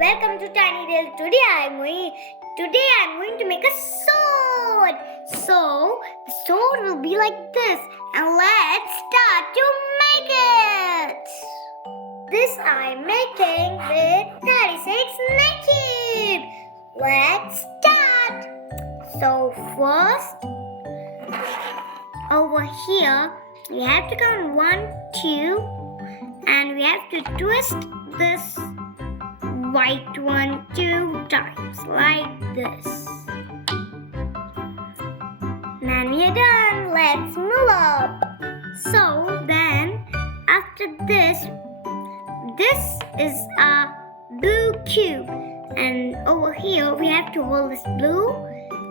welcome to Tiny Tale. Today I'm going to make a sword. So the sword will be like this, and let's start to make it. This I'm making with 36 naked. Let's start. So first, over here we have to count 1, 2, and we have to twist this white one 2 times like this. Then we are done. Let's move up. So then after this is a blue cube, and over here we have to hold this blue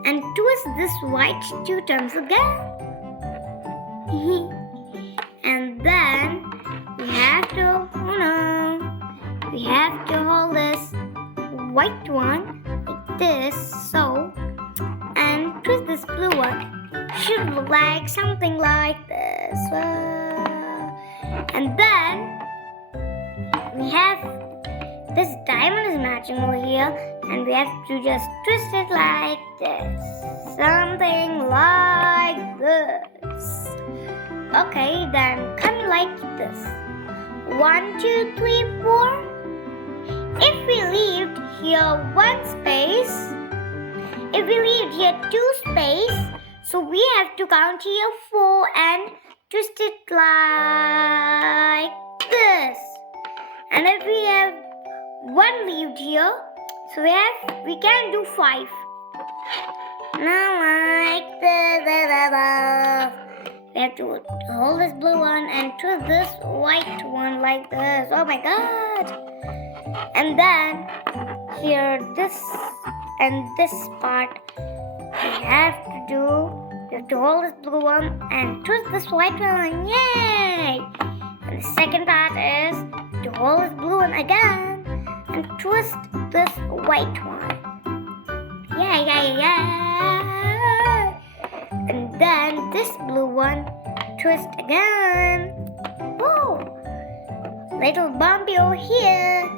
and twist this white 2 times again. And then we have to hold this white one like this, so, and twist this blue one. Should look like something like this. And then we have this diamond is matching over here, and we have to just twist it like this, something like this. Okay, then come like this. 1, 2, 3, 4. If we leave here 1 space, if we leave here 2 space, so we have to count here 4 and twist it like this. And if we have 1 leaved here, so we can do 5. Now like this. We have to hold this blue one and twist this white one like this. Oh my god! And then here this and this part we have to hold this blue one and twist this white one. Yay! And the second part is to hold this blue one again and twist this white one. Yeah. And then this blue one, twist again. Whoa! Little bumpy over here.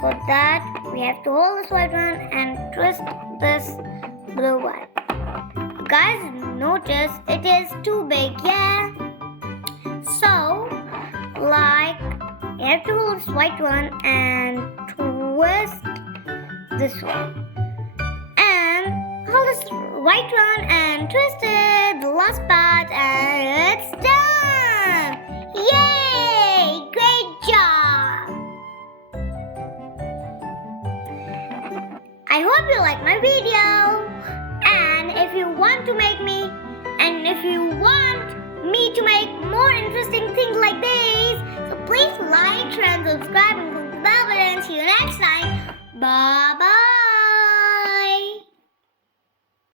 For that, we have to hold this white one and twist this blue one. You guys notice it is too big, yeah? So, like, you have to hold this white one and twist this one. And hold this white one and twist it, the last part, and it's done! Yay! Great job! I hope you like my video. And if you want me to make more interesting things like this, so please like, share, and subscribe, and click the bell button. See you next time. Bye bye.